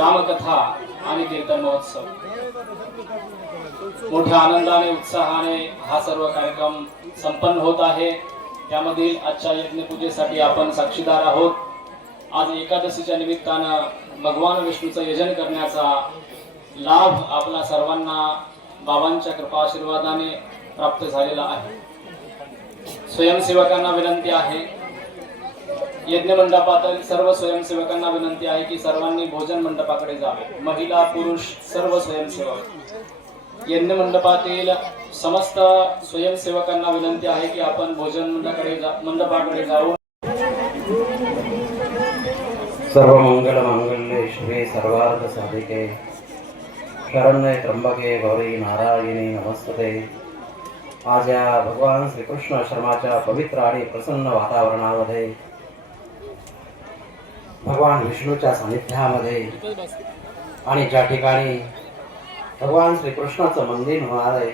रामकथा आणि कीर्तन महोत्सव. मोठ्या आनंदाने उत्साहाने हा सर्व कार्यक्रम संपन्न होत आहे. त्यामधील आजच्या यज्ञपूजेसाठी आपण साक्षीदार आहोत. आज एकादशीच्या निमित्तानं भगवान विष्णूचं यजन करण्याचा लाभ आपला सर्वांना बाबांच्या कृपा आशीर्वादाने प्राप्त झालेला आहे. स्वयंसेवकांना विनंती आहे, यज्ञ मंडपातील सर्व स्वयंसेवकांना विनंती आहे की सर्वांनी भोजन मंडपाकडे जावे. महिला पुरुष सर्व स्वयंसेवक यज्ञ मंडपातील समस्त स्वयंसेवकांना विनंती आहे की आपण भोजन मंडपाकडे जाऊन सर्व मंगल मांगल्ये शिवे सर्वार्थ साधिके शरण्ये त्र्यंबके गौरी नारायणी नमस्तते. आज या भगवान श्रीकृष्ण आश्रमाच्या पवित्र आणि प्रसन्न वातावरणामध्ये भगवान विष्णूच्या सानिध्यामध्ये आणि ज्या ठिकाणी भगवान श्रीकृष्णाचं मंदिर होणार आहे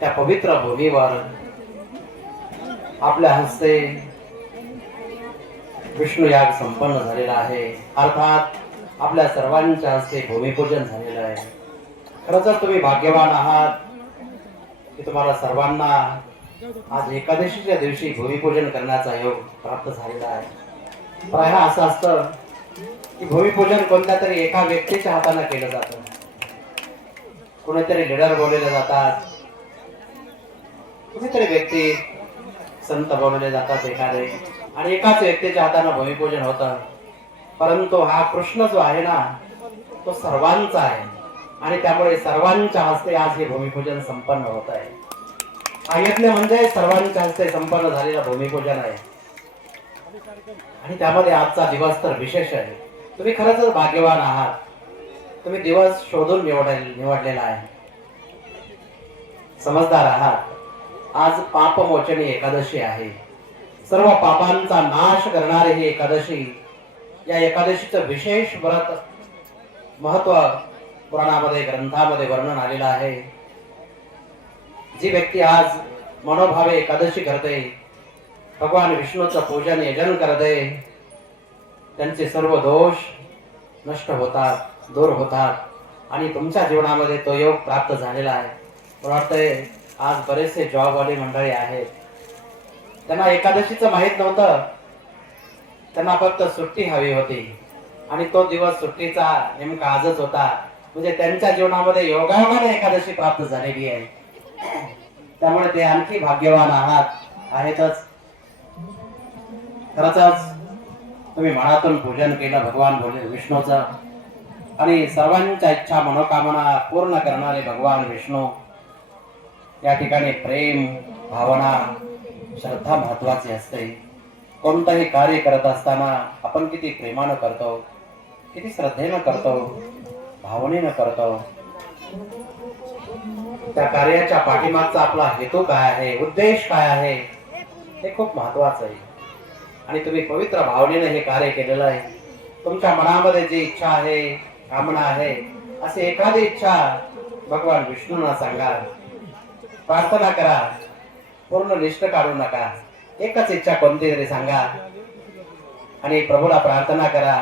त्या पवित्र भूमीवर आपल्या हस्ते विष्णू याग संपन्न झालेला आहे. अर्थात आपल्या सर्वांच्या हस्ते भूमिपूजन झालेलं आहे. खरंच तुम्ही भाग्यवान आहात की तुम्हाला सर्वांना आज एकादशीच्या दिवशी भूमिपूजन करण्याचा योग प्राप्त झालेला आहे. प्रायः असं असतं की भूमिपूजन कोणत्या तरी एका व्यक्तीच्या हाताने केलं जातं. कोणीतरी लीडर बोलवले जातात, कोणीतरी व्यक्ती संत बोलवले जातात एखादे, आणि एकाच व्यक्तीच्या हाताने भूमिपूजन होतं. परंतु हा कृष्ण जो आहे ना तो सर्वांचा आहे आणि त्यामुळे सर्वांच्या हस्ते आज हे भूमिपूजन संपन्न होत आहे. हा यज्ञ म्हणजे सर्वांच्या हस्ते संपन्न झालेला भूमिपूजन आहे आणि त्यामध्ये आजचा दिवस तर विशेष आहे. तुम्ही खरंच भाग्यवान आहात. तुम्ही दिवस शोधून निवडलेला आहे. समजदार आहात. आज पापमोचनी एकादशी आहे. सर्व पापांचा नाश करणारी ही एकादशी. या एकादशीचं विशेष व्रत महत्व पुराणामध्ये ग्रंथामध्ये वर्णन आलेलं आहे. जी व्यक्ती आज मनोभावे एकादशी करते, भगवान विष्णूचं पूजन यजन करते, त्यांचे सर्व दोष नष्ट होतात, दूर होतात आणि तुमच्या जीवनामध्ये तो योग प्राप्त झालेला आहे. मला वाटतंय आज बरेचसे जॉबवाली मंडळी आहेत, त्यांना एकादशीचं माहीत नव्हतं. त्यांना फक्त सुट्टी हवी होती आणि तो दिवस सुट्टीचा नेमका आजच होता. म्हणजे त्यांच्या जीवनामध्ये योगायोगाने एकादशी प्राप्त झालेली आहे. त्यामुळे ते आणखी भाग्यवान आहेतच. खरंच तुम्ही मनातून पूजन केलं भगवान विष्णूचं आणि सर्वांच्या इच्छा मनोकामना पूर्ण करणारे भगवान विष्णू. या ठिकाणी प्रेम, भावना, श्रद्धा महत्वाची असते. कोणतंही कार्य करत असताना आपण किती प्रेमानं करतो, किती श्रद्धेनं करतो, भावनेनं करतो. त्या कार्याच्या पाठीमागचा आपला हेतू काय आहे, उद्देश काय आहे, हे खूप महत्वाचं आहे. आणि तुम्ही पवित्र भावनेनं हे कार्य केलेलं आहे. तुमच्या मनामध्ये जी इच्छा आहे, कामना आहे, अशी एखादी इच्छा भगवान विष्णूंना सांगा, प्रार्थना करा. पूर्ण लिस्ट काढू नका. एकच इच्छा कोणती तरी सांगा आणि प्रभूला प्रार्थना करा.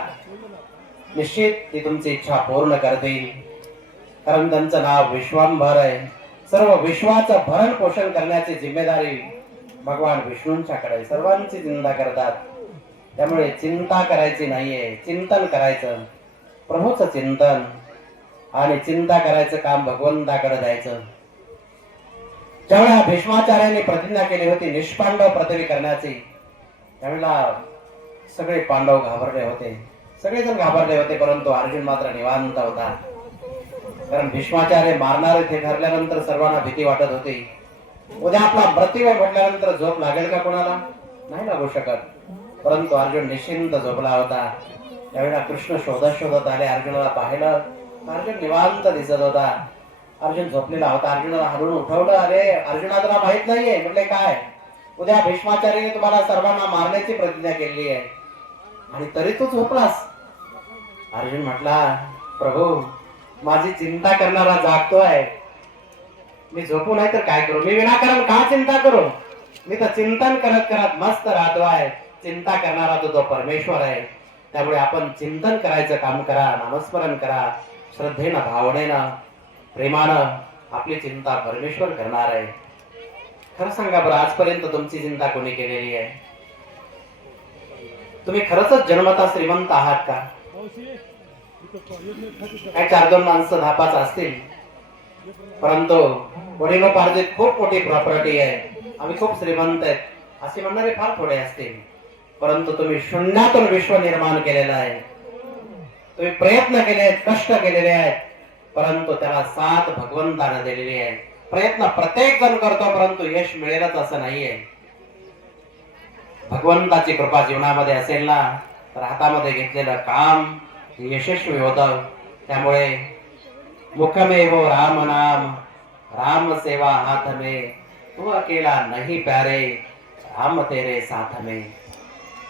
निश्चित ती तुमची इच्छा पूर्ण करतील. कारण त्यांचं नाव विश्वांभर आहे. सर्व विश्वाचं भरण पोषण करण्याची जिम्मेदारी भगवान विष्णूंच्याकडे. सर्वांची चिंता करतात. त्यामुळे चिंता करायची नाहीये, चिंतन करायचं, प्रभूचं चिंतन, आणि चिंता करायचं काम भगवंताकडे द्यायचं. ज्यावेळेला भीष्माचार्यांनी प्रतिज्ञा केली होती निष्पांडव पृथ्वी करण्याची, त्यावेळेला सगळे पांडव घाबरले होते, सगळेजण घाबरले होते. परंतु अर्जुन मात्र निवांत होता. कारण भीष्माचार्य मारणारे ते ठरल्यानंतर सर्वांना भीती वाटत होती. उद्या आपला मृत्यू म्हटल्यानंतर झोप लागेल का कोणाला? नाही लागू शकत. परंतु अर्जुन निश्चिंत झोपला होता. त्यावेळेला कृष्ण शोधत आले. अर्जुनाला पाहिलं, अर्जुन निवांत दिसत होता. अर्जुन झोपलेला होता. अर्जुनाला हलवून उठवलं. अरे अर्जुना, तुला माहित नाहीये? म्हटले काय? उद्या भीष्माचार्याने तुम्हाला सर्वांना मारण्याची प्रतिज्ञा केली आहे आणि तरी तू झोपलास. अर्जुन म्हटला, प्रभू माझी चिंता करणारा जागतोय, मी झोपू नाही तर काय करू? मी विनाकारण का चिंता करू? मी तर चिंतन करत करत मस्त राहतोय. चिंता करणारा तो परमेश्वर आहे. त्यामुळे आपण चिंतन करायचं काम करा, नामस्मरण करा. श्रद्धेनं भावनेनं प्रेमानं आपली चिंता परमेश्वर करणार आहे. खरं सांगा बरं, आजपर्यंत तुमची चिंता कोणी केलेली आहे? तुम्ही खरंच जन्मता श्रीमंत आहात का? काय 4-2 माणसं 10-5 असतील, परंतु वडिलोपार्जित खूप मोठी प्रॉपर्टी आहे, आम्ही खूप श्रीमंत आहेत असे म्हणणारे फार थोडे असतील. परंतु तुम्ही शून्यातून विश्व निर्माण केलेलं आहे. तुम्ही प्रयत्न केले आहेत, कष्ट केलेले आहेत, परंतु त्याला साथ भगवंताने दिलेली आहे. प्रयत्न प्रत्येक जण करतो, परंतु यश मिळेलच असं नाहीये. भगवंताची कृपा जीवनामध्ये असेल ना, तर हातामध्ये घेतलेलं काम यशस्वी होतं. त्यामुळे मुखमेव राम नाम, राम सेवा हाथ में, तू अकेला नहीं प्यारे, राम तेरे साथ में.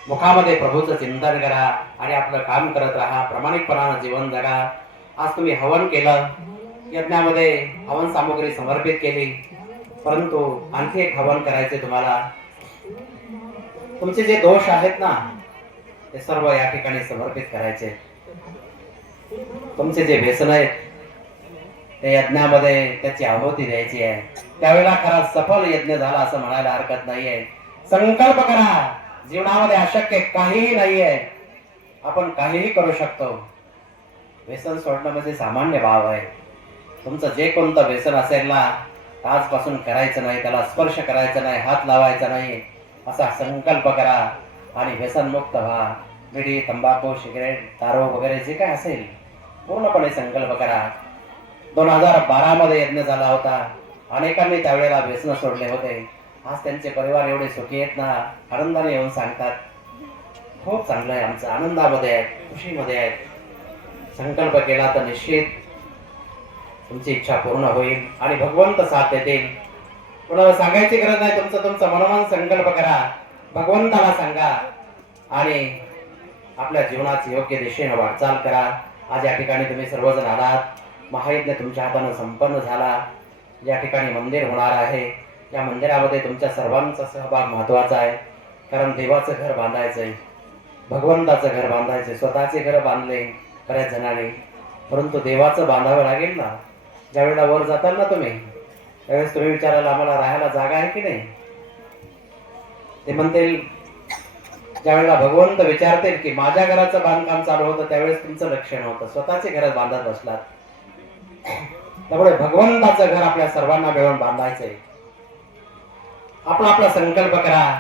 मुखामध्ये प्रभूचं चिंतन करा आणि आपलं काम करत राहा, प्रामाणिकपणानं जीवन जगा. आज तुम्ही हवन केलं, यज्ञामध्ये हवन सामुग्री समर्पित केली, परंतु आणखी एक हवन करायचे तुम्हाला. तुमचे जे दोष आहेत ना, ते सर्व या ठिकाणी समर्पित करायचे. तुमचे जे व्यसन आहेत ते यज्ञामध्ये त्याची आहुती द्यायची आहे. त्यावेळेला खरा सफल यज्ञ झाला असं म्हणायला हरकत नाहीये. संकल्प करा, जीवनामध्ये अशक्य काहीही नाहीये, आपण काहीही करू शकतो. व्यसन सोडणं म्हणजे सामान्य भाव आहे. तुमचं जे कोणतं व्यसन असेल ना, आजपासून करायचं नाही, त्याला स्पर्श करायचा नाही, हात लावायचा नाही, असा संकल्प करा आणि व्यसनमुक्त व्हा. बिडी, तंबाखू, सिगरेट, दारू वगैरे जे काय असेल पूर्णपणे संकल्प करा. 2012 मध्ये यज्ञ झाला होता, अनेकांनी त्यावेळेला व्यसन सोडले होते. आज त्यांचे परिवार एवढे सुखी आहेत ना, आनंदाने येऊन सांगतात खूप चांगलं आहे, आमचं आनंदामध्ये आहे, खुशीमध्ये आहे. संकल्प केला तर निश्चित तुमची इच्छा पूर्ण होईल आणि भगवंत साथ देतील. कोणाला सांगायची गरज नाही, तुमचं मनोमन संकल्प करा, भगवंताला सांगा आणि आपल्या जीवनाची योग्य दिशेने वाटचाल करा. आज या ठिकाणी तुम्ही सर्वजण आलात, महायज्ञ तुमच्या हाताने संपन्न झाला. या ठिकाणी मंदिर होणार आहे, या मंदिरामध्ये तुमच्या सर्वांचा सहभाग महत्वाचा आहे. कारण देवाचं घर बांधायचंय, भगवंताचं घर बांधायचंय. स्वतःचे घर बांधले बऱ्याच जणांनी, परंतु देवाचं बांधावं लागेल ना. ज्यावेळेला वर जाताल ना तुम्ही, त्यावेळेस तुम्ही विचारायला आम्हाला राहायला जागा आहे की नाही. ते म्हणतील, ज्यावेळेला भगवंत विचारतील की माझ्या घराचं बांधकाम चालू होतं, त्यावेळेस तुमचं लक्ष नव्हतं, स्वतःचे घर बांधत बसलात. त्यामुळे भगवंताचं घर आपल्या सर्वांना मिळून बांधायचंय. आपला संकल्प करा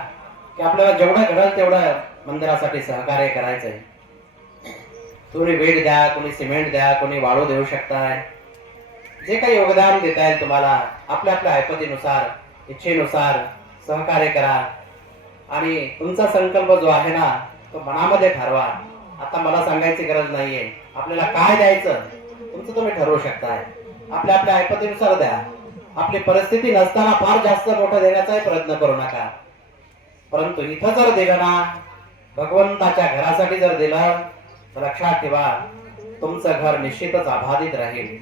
की आपल्याला जेवढं घडेल तेवढं मंदिरासाठी सहकार्य करायचंय. तुम्ही वीट द्या, कोणी सिमेंट द्या, कोणी वाळू देऊ शकताय, जे काही योगदान देता येईल तुम्हाला आपल्या आपल्या ऐपतीनुसार, इच्छेनुसार सहकार्य करा. आणि तुमचा संकल्प जो आहे ना, तो मनामध्ये ठरवा. आता मला सांगायची गरज नाहीये, आपल्याला काय द्यायचं तुमचं तुम्ही ठरवू शकताय. आपल्या आपल्या ऐपतीनुसार द्या. आपली परिस्थिती नसताना फार जास्त मोठं देण्याचाही प्रयत्न करू नका. परंतु इथं जर दिलं ना, भगवंताच्या घरासाठी जर दिलं, तर लक्षात ठेवा तुमचं घर निश्चितच आबाधित राहील.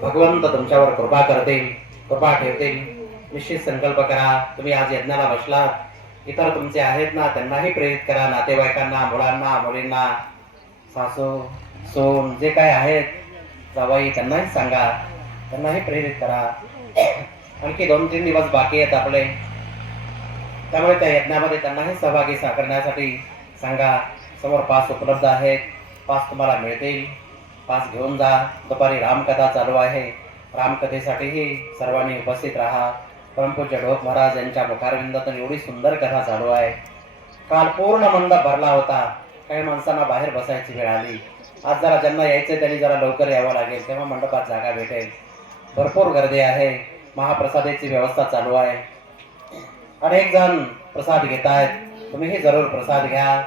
भगवंत तुमच्यावर कृपा करतील, कृपा ठेवतील. निश्चित संकल्प करा. तुम्ही आज यज्ञाला बसलात, इतर तुमचे आहेत ना, त्यांनाही प्रेरित करा. नातेवाईकांना, मुलांना, मुलींना, सासू, सून जे काय आहेत, जावई, त्यांनाही सांगा, त्यांनाही प्रेरित करा. आणखी 2-3 दिवस बाकी आहेत आपले, त्यामुळे त्या यज्ञामध्ये त्यांनाही सहभागी करण्यासाठी सांगा. समोर पास उपलब्ध आहेत, पास तुम्हाला मिळतील, पास घेऊन जा. दुपारी रामकथा चालू आहे, रामकथेसाठीही सर्वांनी उपस्थित राहा. परमपूज्य ढोक महाराज यांच्या मुखारविंदातून एवढी सुंदर कथा चालू आहे. काल पूर्ण मंडप भरला होता, काही माणसांना बाहेर बसायची वेळ आली. आज जरा ज्यांना यायचंय त्यांनी जरा लवकर यावं लागेल, तेव्हा मंडपात जागा भेटेल. भरपूर गर्दी आहे. महाप्रसादाची व्यवस्था चालू आहे. अनेक जण प्रसाद घेत आहेत. तुम्हीही जरूर प्रसाद घ्या,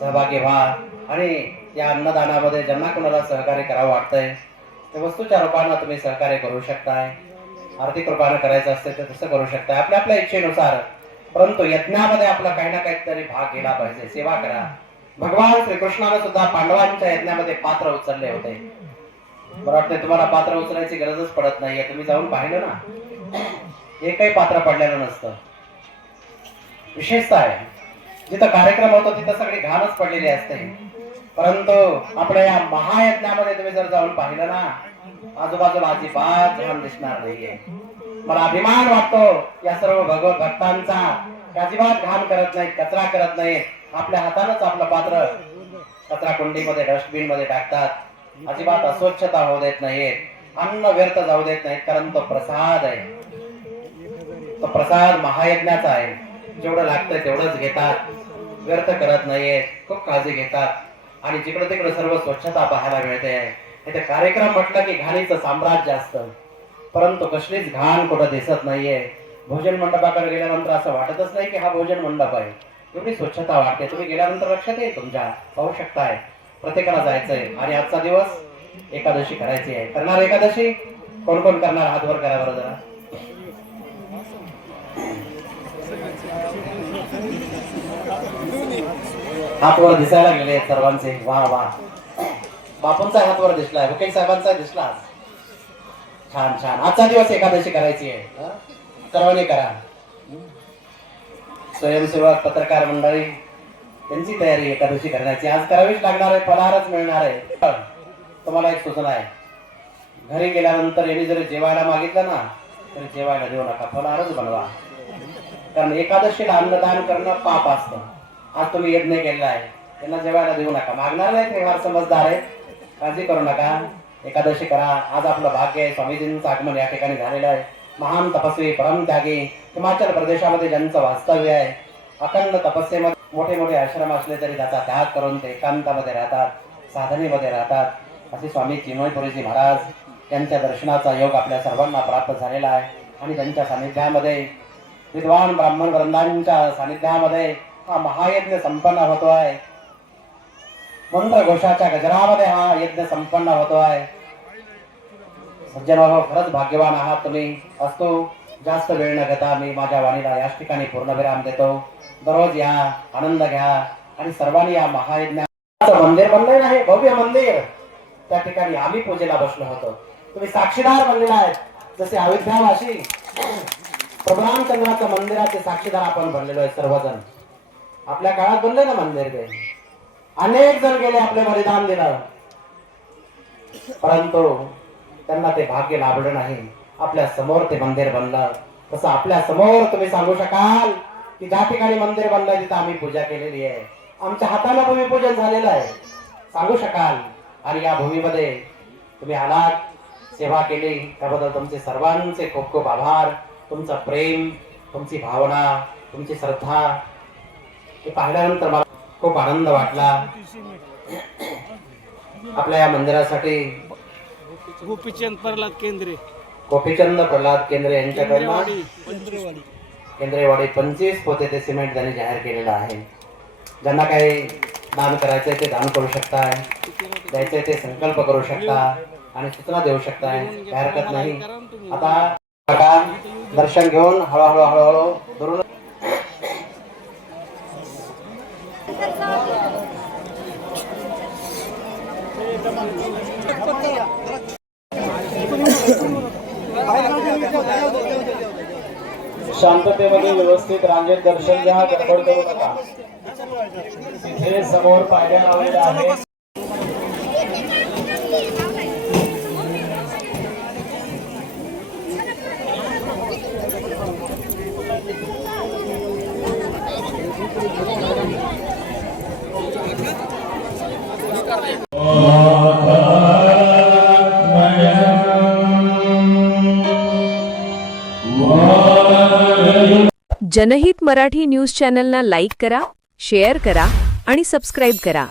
सहभागी व्हा आणि या अन्नदानामध्ये ज्यांना कोणाला सहकार्य करावं वाटतंय ते वस्तूच्या रूपानं तुम्ही सहकार्य करू शकताय. आर्थिक रूपानं करायचं असते तर तसं करू शकताय, आपल्या आपल्या इच्छेनुसार. परंतु यज्ञामध्ये आपला काही ना काहीतरी भाग गेला पाहिजे, सेवा करा. भगवान श्रीकृष्णाने सुद्धा पांडवांच्या यज्ञामध्ये पात्र उचलले होते. मला वाटतं तुम्हाला पात्र उचलायची गरजच पडत नाहीये. तुम्ही जाऊन पाहिलं ना, एकही पात्र पडलेलं नसतं. विशेषतः आहे जिथं कार्यक्रम होतो तिथं सगळी घाणच पडलेली असते. परंतु आपल्या या महायज्ञामध्ये तुम्ही जर जाऊन पाहिलं ना, आजूबाजूला अजिबात घाण दिसणार नाहीये. मला अभिमान वाटतो या सर्व भगवत भक्तांचा, अजिबात घाण करत नाहीत, कचरा करत नाहीत. आपल्या हातानंच आपलं पात्र कचरा कुंडीमध्ये, डस्टबिन मध्ये टाकतात. अजिबात अस्वच्छता होऊ देत नाहीत, अन्न व्यर्थ जाऊ देत नाहीत. कारण तो प्रसाद आहे, तो प्रसाद महायज्ञाचा आहे. जेवढं लागतंय तेवढंच घेतात, व्यर्थ करत नाहीये, खूप काळजी घेतात. आणि जिकडे तिकडे सर्व स्वच्छता पाहायला मिळते. इथे कार्यक्रम म्हटलं की घाणीचं साम्राज्य असतं, परंतु कसलीच घाण कुठं दिसत नाहीये. भोजन मंडपाकडे गेल्यानंतर असं वाटतच नाही की हा भोजन मंडप आहे. एवढी स्वच्छता वाटते. तुम्ही गेल्यानंतर लक्षात येईल तुमच्या, पाहू शकताय. प्रत्येकाला जायचंय. आणि आजचा दिवस एकादशी करायची आहे. करणार एकादशी? कोण कोण करणार? हात वर करा बरं जरा. हात वर दिसायला गेले सर्वांचे. वा वा. बापूंचा हात वर दिसलाय, वकील साहेबांचा दिसला. छान छान. आजचा दिवस एकादशी करायची आहे. सर्वांनी करा. स्वयंसेवक, पत्रकार मंडळी, त्यांची तयारी एकादशी करण्याची आज करावीच लागणार आहे. फलाहारच मिळणार आहे. तुम्हाला एक सूचना आहे, घरी गेल्यानंतर यांनी जरी जेवायला मागितलं ना तरी जेवायला देऊ नका, फलाहारच बनवा. कारण एकादशीला अन्नदान करणं पाप असतं. आज तुम्ही यज्ञ केलेला आहे, त्यांना जेवायला देऊ नका. मागणार नाही ते फार समजदार आहे, काळजी करू नका. एकादशी करा. आज आपलं भाग्य आहे. स्वामीजींचं आगमन या ठिकाणी झालेलं आहे. महान तपस्वी, परमत्यागी, हिमाचल प्रदेशामध्ये ज्यांचं वास्तव्य आहे. अखंड तपस्येमध्ये मोठे मोठे आश्रम असले तरी त्याचा त्याग करून ते एकांतामध्ये राहतात, साधनेमध्ये राहतात. असे स्वामी चिन्मयपुरीजी महाराज यांच्या दर्शनाचा योग आपल्या सर्वांना प्राप्त झालेला आहे. आणि त्यांच्या सानिध्यामध्ये, विद्वान ब्राह्मण वृंदांच्या सानिध्यामध्ये हा महायज्ञ संपन्न होतो आहे. मंत्रघोषाच्या गजरामध्ये हा यज्ञ संपन्न होतो आहे. सज्जन खरंच भाग्यवान आहात तुम्ही. असतो जास्त वेळ न घेता मी माझ्या वाणीला याच ठिकाणी पूर्णविराम देतो. दररोज या, आनंद घ्या. आणि सर्वांनी या महायज्ञाचं मंदिर बनलंय ना, हे भव्य मंदिर, त्या ठिकाणी आम्ही पूजेला बसलो होतो. तुम्ही साक्षीदार बनलेला आहे. जसे अयोध्यावासी प्रभू रामचंद्राच्या मंदिराचे साक्षीदार आपण बनलेलो आहे सर्वजण. आपल्या काळात बनले ना मंदिर ते, अनेक जण गेले, आपले बलिदान दिलं, परंतु त्यांना ते भाग्य लाभलं नाही. आपल्या समोर ते मंदिर बनलं. तसं आपल्या समोर तुम्ही सांगू शकाल की ज्या ठिकाणी मंदिर बनलं तिथं आम्ही पूजा केलेली आहे, आमच्या हाताला भूमिपूजन झालेलं आहे, सांगू शकाल. आणि या भूमीमध्ये तुम्ही आलात, सेवा केली, त्याबद्दल तुमचे सर्वांचे खूप खूप आभार. तुमचं प्रेम, तुमची भावना, तुमची श्रद्धा हे पाहिल्यानंतर मला खूप आनंद वाटला. आपल्या या मंदिरासाठी गोपीचंद प्रल्हाद केंद्रे यांच्याकडनं केंद्रेवाडी 25 पोते ते सिमेंट त्यांनी जाहीर केलेलं आहे. ज्यांना काही दान करायचंय ते दान करू शकताय, द्यायचंय ते संकल्प करू शकता आणि सूचना देऊ शकताय, काही हरकत नाही. आता दर्शन घेऊन हळूहळू हळूहळू दुरून शांततेमध्ये व्यवस्थित रांगेत दर्शन घ्या, गडबड करू नका. तिथे समोर पायऱ्या लावलेल्या आहेत. जनहित मराठी न्यूज चॅनलला लाईक करा, शेअर करा आणि सबस्क्राईब करा.